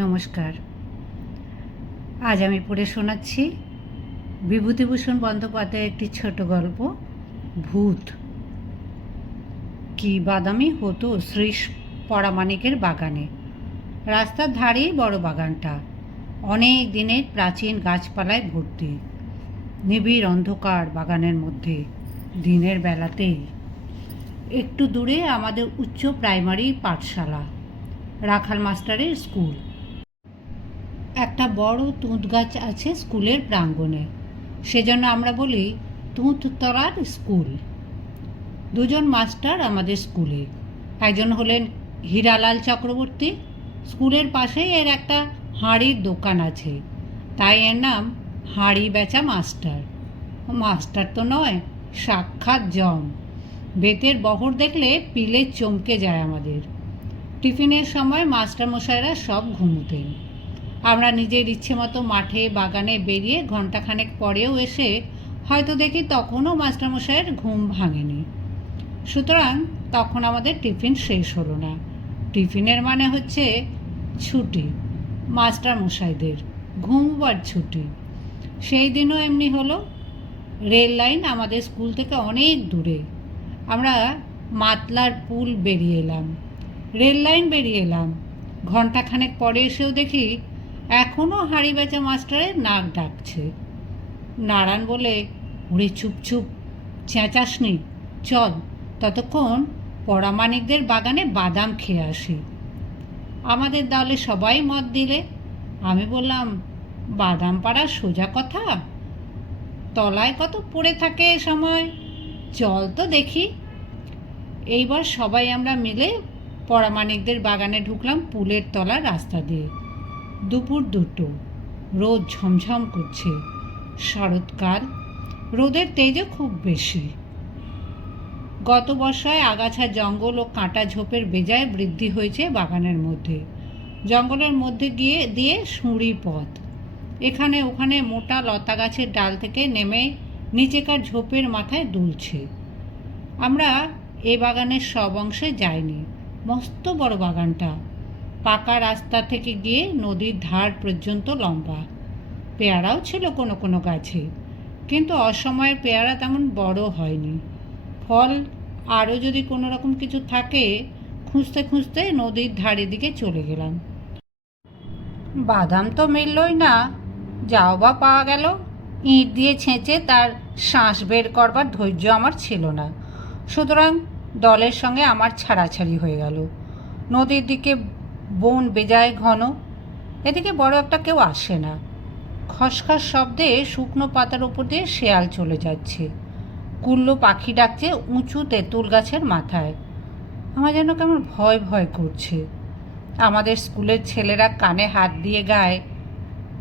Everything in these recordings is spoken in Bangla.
নমস্কার। আজ আমি পড়ে শোনাচ্ছি বিভূতিভূষণ বন্দ্যোপাধ্যায়ের একটি ছোট গল্প, ভূত। কি বাদামি হতো শ্রীশ পরামানিকের বাগানে। রাস্তার ধারেই বড় বাগানটা, অনেক দিনের প্রাচীন গাছপালায় ভর্তি। নিবিড় অন্ধকার বাগানের মধ্যে, দিনের বেলাতেই। একটু দূরে আমাদের উচ্চ প্রাইমারি পাঠশালা, রাখাল মাস্টারের স্কুল। একটা বড় তুঁত গাছ আছে স্কুলের প্রাঙ্গণে, সেজন্য আমরা বলি তুঁততলার স্কুল। দুজন মাস্টার আমাদের স্কুলে। একজন হলেন হীরালাল চক্রবর্তী। স্কুলের পাশেই এর একটা হাঁড়ির দোকান আছে, তাই এর নাম হাঁড়ি বেচা মাস্টার। মাস্টার তো নয়, সাক্ষাৎ জম। বেতের বহর দেখলে পিলে চমকে যায় আমাদের। টিফিনের সময় মাস্টারমশাইরা সব ঘুমোতেন। আমরা নিজের ইচ্ছে মতো মাঠে বাগানে বেরিয়ে ঘণ্টাখানেক পরেও এসে হয়তো দেখি তখনও মাস্টারমশাইয়ের ঘুম ভাঙেনি। সুতরাং তখন আমাদের টিফিন শেষ হলো না। টিফিনের মানে হচ্ছে ছুটি, মাস্টারমশাইদের ঘুমবার ছুটি। সেই দিনও এমনি হলো। রেল লাইন আমাদের স্কুল থেকে অনেক দূরে। আমরা মাতলার পুল বেরিয়ে এলাম, রেল লাইন বেরিয়ে এলাম। ঘণ্টাখানেক পরে এসেও দেখি এখনও হাঁড়ি বেচা মাস্টারের নাক ডাকছে। নারায়ণ বলে, ওরে চুপ চুপ, চেঁচাসনি, চল ততক্ষণ পরামানিকদের বাগানে বাদাম খেয়ে আসি। আমাদের দলে সবাই মত দিলে। আমি বললাম, বাদাম পাড়ার সোজা কথা, তলায় কত পড়ে থাকে এ সময়, চল তো দেখি। এইবার সবাই আমরা মিলে পরামানিকদের বাগানে ঢুকলাম পুলের তলার রাস্তা দিয়ে। দুপুর 2টো, রোদ ঝমঝম করছে। শরৎকাল, রোদের তেজও খুব বেশি। গত বর্ষায় আগাছা জঙ্গল ও কাঁটা ঝোপের বেজায় বৃদ্ধি হয়েছে বাগানের মধ্যে। জঙ্গলের মধ্যে দিয়ে সুঁড়ি পথ। এখানে ওখানে মোটা লতা গাছের ডাল থেকে নেমে নিচেকার ঝোপের মাথায় দুলছে। আমরা এ বাগানের সব অংশে যাইনি। মস্ত বড় বাগানটা, পাকা রাস্তা থেকে গিয়ে নদীর ধার পর্যন্ত লম্বা। পেয়ারাও ছিল কোনো কোনো গাছে, কিন্তু অসময়ের পেয়ারা তেমন বড় হয়নি। ফল আরও যদি কোনো রকম কিছু থাকে, খুঁজতে খুঁজতে নদীর ধারে দিকে চলে গেলাম। বাদাম তো মিললই না, যাও বা পাওয়া গেল। ইঁট দিয়ে ছেঁচে তার শ্বাস বের করবার ধৈর্য আমার ছিল না। সুতরাং দলের সঙ্গে আমার ছাড়াছাড়ি হয়ে গেল। নদীর দিকে বন বেজায় ঘন, এদিকে বড় একটা কেউ আসে না। খসখস শব্দে শুকনো পাতার উপর দিয়ে শেয়াল চলে যাচ্ছে। কুল্লো পাখি ডাকছে উঁচু তেঁতুল গাছের মাথায়। আমার যেন কেমন ভয় ভয় করছে। আমাদের স্কুলের ছেলেরা কানে হাত দিয়ে গায়,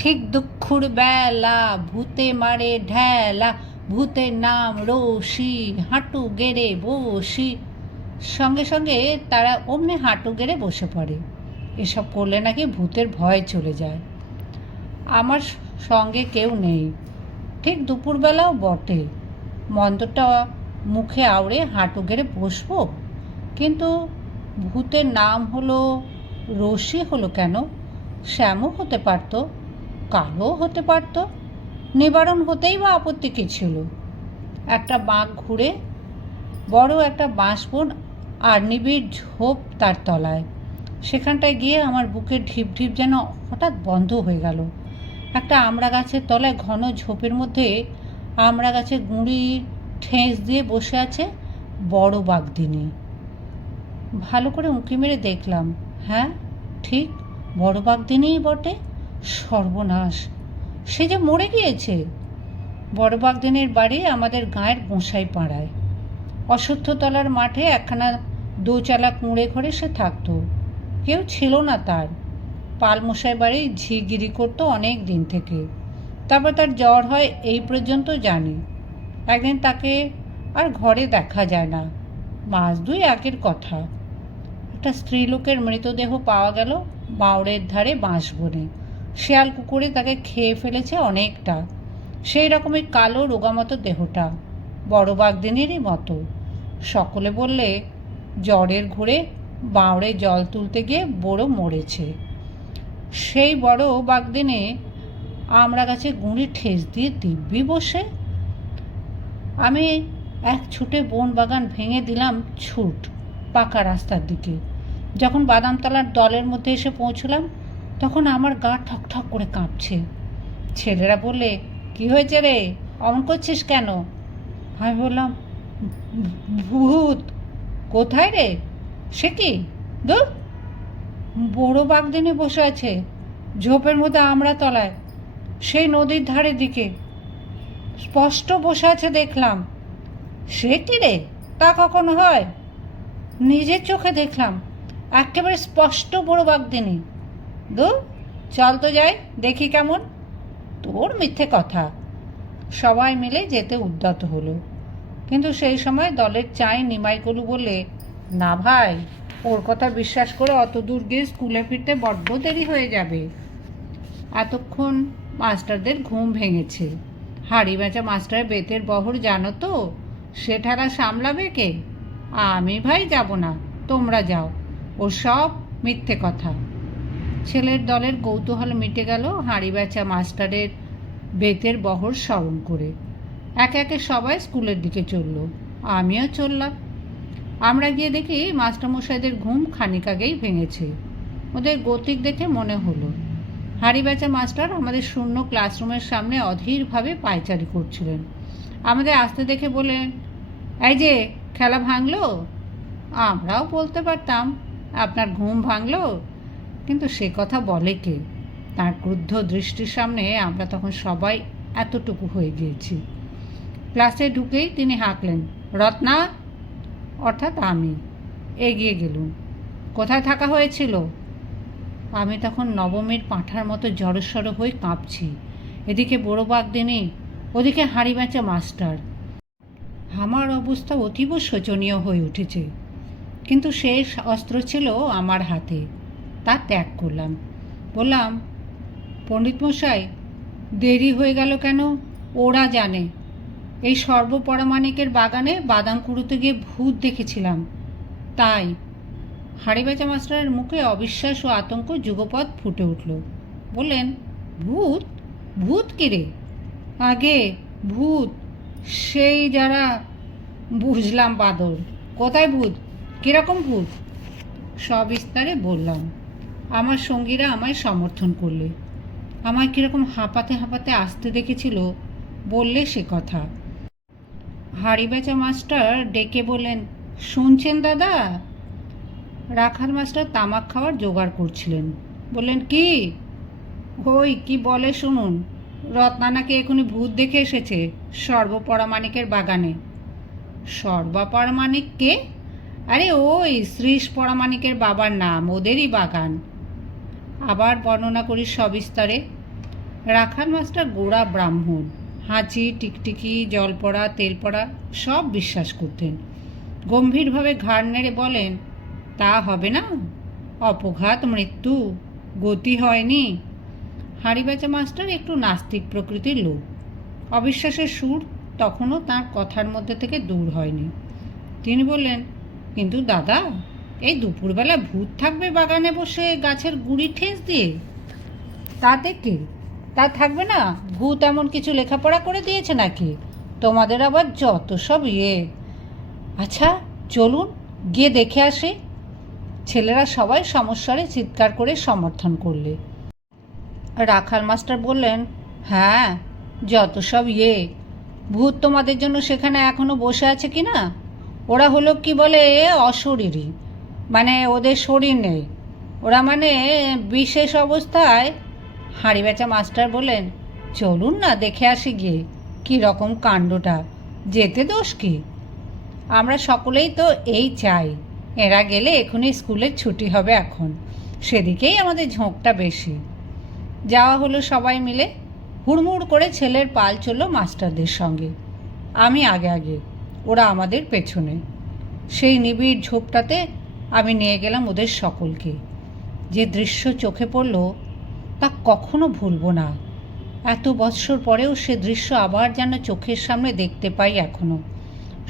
ঠিক দুঃখুর বেলা ভূতে মারে ঢেলা, ভূতের নাম রশি, হাঁটু গেড়ে বসি। সঙ্গে সঙ্গে তারা অমনি হাঁটু গেড়ে বসে পড়ে। এসব করলে নাকি ভূতের ভয় চলে যায়। আমার সঙ্গে কেউ নেই, ঠিক দুপুরবেলাও বটে। মন্ত্রটা মুখে আওড়ে হাঁটু গেড়ে বসবো, কিন্তু ভূতের নাম হলো রশি হলো কেন? শ্যামও হতে পারত, কালো হতে পারত। নিবারণ হতেই বা আপত্তি কী ছিল? একটা বাঁক ঘুরে বড় একটা বাঁশবন আর নিবিড় ঝোপ তার তলায়। সেখানটায় গিয়ে আমার বুকের ঢিপ ঢিপ যেন হঠাৎ বন্ধ হয়ে গেল। একটা আমড়া গাছের তলায় ঘন ঝোপের মধ্যে আমড়া গাছের গুঁড়ি ঠেস দিয়ে বসে আছে বড় বাঘদিনী। ভালো করে উঁকি মেরে দেখলাম, হ্যাঁ ঠিক বড় বাঘদিনীই বটে। সর্বনাশ, সে যে মরে গিয়েছে। বড় বাঘদিনীর বাড়ি আমাদের গাঁয়ের গোঁসাই পাড়ায়। অশ্বত্থতলার মাঠে একখানা দোচালা কুঁড়ে ঘরে সে থাকতো। কেউ ছিল না তার। পালমশাই বাড়ি ঝিগিরি করতো অনেক দিন থেকে। তারপর তার জ্বর হয় এই পর্যন্ত জানি। একদিন তাকে আর ঘরে দেখা যায় না, মাস 2 আগের কথা। একটা স্ত্রীলোকের মৃতদেহ পাওয়া গেল বাঁওড়ের ধারে বাঁশবনে। শেয়াল কুকুরে তাকে খেয়ে ফেলেছে অনেকটা। সেই রকমই কালো রোগামতো দেহটা, বড় বাঘদিনেরই মতো। সকলে বললে জ্বরের ঘোরে বাঁওড়ে জল তুলতে গিয়ে বড় মরেছে। সেই বড় বাগদিনে আমড়া গাছে গুঁড়ি ঠেস দিয়ে দিব্যি বসে। আমি এক ছুটে বন বাগান ভেঙে দিলাম ছুট পাকা রাস্তার দিকে। যখন বাদামতলার দলের মধ্যে এসে পৌঁছলাম তখন আমার গা ঠকঠক করে কাঁপছে। ছেলেরা বললে, কি হয়েছে রে, অমন করছিস কেন? আমি বললাম, ভূত। কোথায় রে? সে কি? দূর, বড় বাগদিনে বসে আছে ঝোপের মধ্যে আমড়া তলায়, সেই নদীর ধারের দিকে স্পষ্ট বসে আছে দেখলাম। সে কি রে, তা কখনো হয়? নিজের চোখে দেখলাম, একেবারে স্পষ্ট বড় বাগদিনে। দূর, চল তো যাই, দেখি কেমন। তোর মিথ্যে কথা। সবাই মিলে যেতে উদ্যত হলো, কিন্তু সেই সময় দলের চাই নিমাইকলু বলে, না ভাই, ওর কথা বিশ্বাস করে অত দূর গিয়ে স্কুলে ফিরতে বড্ড দেরি হয়ে যাবে। এতক্ষণ মাস্টারদের ঘুম ভেঙেছে। হাড়ি বেচা মাস্টারের বেতের বহর জানো তো, সে ঠেলা সামলাবে কে? আমি ভাই যাব না, তোমরা যাও। ও সব মিথ্যে কথা। ছেলের দলের কৌতূহল মিটে গেল হাঁড়ি বেচা মাস্টারের বেতের বহর স্মরণ করে। একে একে সবাই স্কুলের দিকে চলল, আমিও চললাম। আমরা গিয়ে দেখি মাস্টারমশাইদের ঘুম খানিক আগেই ভেঙেছে। ওদের গতিক দেখে মনে হলো হাঁড়ি বেচা মাস্টার আমাদের শূন্য ক্লাসরুমের সামনে অধীরভাবে পায়চারি করছিলেন। আমাদের আসতে দেখে বললেন, এই যে খেলা ভাঙলো? আমরাও বলতে পারতাম, আপনার ঘুম ভাঙলো, কিন্তু সে কথা বলে কে? তার ক্রুদ্ধ দৃষ্টির সামনে আমরা তখন সবাই এতটুকু হয়ে গিয়েছি। ক্লাসে ঢুকেই তিনি হাঁকলেন, রত্না, অর্থাৎ আমি। এগিয়ে গেলুম। কোথায় থাকা হয়েছিল? আমি তখন নবমীর পাঁঠার মতো জড়সড় হয়ে কাঁপছি। এদিকে বড় বাগদিনী, ওদিকে হাঁড়ি বেচা মাস্টার। আমার অবস্থা অতীব শোচনীয় হয়ে উঠেছে, কিন্তু শেষ অস্ত্র ছিল আমার হাতে। তা ত্যাগ করলাম। বললাম, পণ্ডিত মশাই, দেরি হয়ে গেল কেন ওরা জানে। এই সর্বপরামাণিকের বাগানে বাদাম কুড়োতে গিয়ে ভূত দেখেছিলাম, তাই। হাঁড়ি বেচা মাস্টারের মুখে অবিশ্বাস ও আতঙ্ক যুগপৎ ফুটে উঠল। বললেন, ভূত? ভূত কী রে? আগে ভূত, সেই যারা। বুঝলাম বাদল, কোথায় ভূত, কীরকম ভূত? সবিস্তারে বললাম। আমার সঙ্গীরা আমায় সমর্থন করলে। আমায় কীরকম হাঁপাতে হাঁপাতে আসতে দেখেছিল বললে সে কথা। হাঁড়ি বেচা মাস্টার ডেকে বললেন, শুনছেন দাদা? রাখাল মাস্টার তামাক খাওয়ার জোগাড় করছিলেন। বললেন, কি? ওই কি বলে শুনুন, রত্না নাকি এখনই ভূত দেখে এসেছে সর্বপরামাণিকের বাগানে। সর্বপরামাণিক কে? আরে ওই শ্রীশ পরামাণিকের বাবার নাম, ওদেরই বাগান। আবার বর্ণনা করি সবিস্তারে। রাখাল মাস্টার গোড়া ব্রাহ্মণ। হাঁচি, টিকটিকি, জল পড়া, তেল পড়া সব বিশ্বাস করতেন। গম্ভীরভাবে ঘাড় নেড়ে বলেন, তা হবে না, অপঘাত মৃত্যু, গতি হয়নি। হাঁড়ি বেচা মাস্টার একটু নাস্তিক প্রকৃতির লোক। অবিশ্বাসের সুর তখনও তার কথার মধ্যে থেকে দূর হয়নি। তিনি বললেন, কিন্তু দাদা, এই দুপুরবেলা ভূত থাকবে বাগানে বসে গাছের গুঁড়ি ঠেস দিয়ে? তাতে কি? তা থাকবে না? ভূত এমন কিছু লেখাপড়া করে দিয়েছে নাকি? তোমাদের আবার যত সব আচ্ছা চলুন গিয়ে দেখে আসি। ছেলেরা সবাই সমস্যারে চিৎকার করে সমর্থন করলে। রাখাল মাস্টার বললেন, হ্যাঁ, যত সব ভূত তোমাদের জন্য সেখানে এখনো বসে আছে কি না? ওরা হলো কি বলে অশরীরী, মানে ওদের শরীর নেই, ওরা মানে বিশেষ অবস্থায়। হাঁড়ি বেচা মাস্টার বললেন, চলুন না দেখে আসি গিয়ে কী রকম কাণ্ডটা, যেতে দোষ কি? আমরা সকলেই তো এই চাই, এরা গেলে এখনই স্কুলের ছুটি হবে, এখন সেদিকেই আমাদের ঝোঁকটা বেশি। যাওয়া হলো সবাই মিলে। হুড়মুড় করে ছেলের পাল চলল মাস্টারদের সঙ্গে। আমি আগে আগে, ওরা আমাদের পেছনে। সেই নিবিড় ঝোপটাতে আমি নিয়ে গেলাম ওদের সকলকে। যে দৃশ্য চোখে পড়ল তা কখনো ভুলব না। এত বৎসর পরেও সে দৃশ্য আবার যেন চোখের সামনে দেখতে পাই এখনও।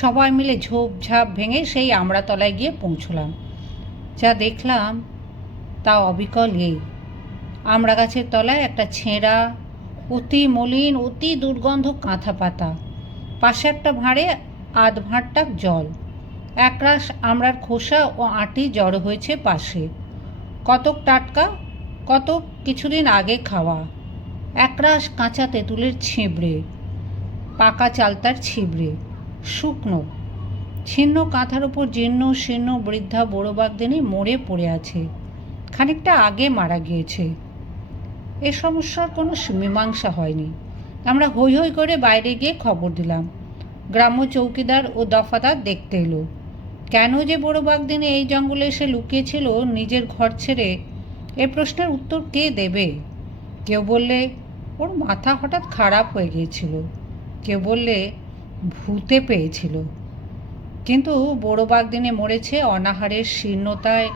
সবাই মিলে ঝোপঝাপ ভেঙে সেই আমড়াতলায় গিয়ে পৌঁছলাম। যা দেখলাম তা অবিকল এই, আমড়া গাছের তলায় একটা ছেঁড়া, অতি মলিন, অতি দুর্গন্ধ কাঁথা পাতা, পাশে একটা ভাঁড়ে আধ ভাঁড়টাক জল, একরাশ আমড়ার খোসা ও আঁটি জড়ো হয়েছে পাশে। কতক টাটকা, কতক কিছুদিন আগে খাওয়া, একরাশ কাঁচা তেঁতুলের ছিবড়ে, পাকা চালতার ছিবড়ে, শুকনো। ছিন্ন কাঁথার ওপর জীর্ণ শীর্ণ বৃদ্ধা বড় বাঘদিনী মরে পড়ে আছে, খানিকটা আগে মারা গিয়েছে। এ সমস্যার কোনো মীমাংসা হয়নি। আমরা হৈ হৈ করে বাইরে গিয়ে খবর দিলাম। গ্রাম্য চৌকিদার ও দফাদার দেখতে এলো। কেন যে বড় বাঘদিনী এই জঙ্গলে এসে লুকিয়েছিল নিজের ঘর ছেড়ে, এ প্রশ্নের উত্তর কে দেবে? কেউ বললে ওর মাথা হঠাৎ খারাপ হয়ে গিয়েছিল, কেউ বললে ভূতে পেয়েছিল। কিন্তু বড় বাঘদিনে মরেছে অনাহারের শীর্ণতায়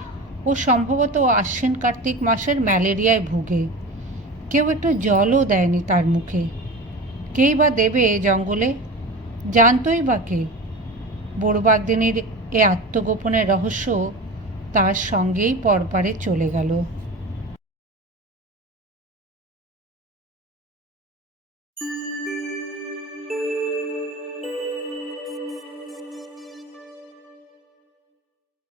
ও সম্ভবত আশ্বিন কার্তিক মাসের ম্যালেরিয়ায় ভুগে। কেউ একটু জলও দেয়নি তার মুখে। কেই বা দেবে জঙ্গলে? জানতই বা কে? বড় বাঘদিনীর এ আত্মগোপনের রহস্য তার সঙ্গেই পরপারে চলে গেল।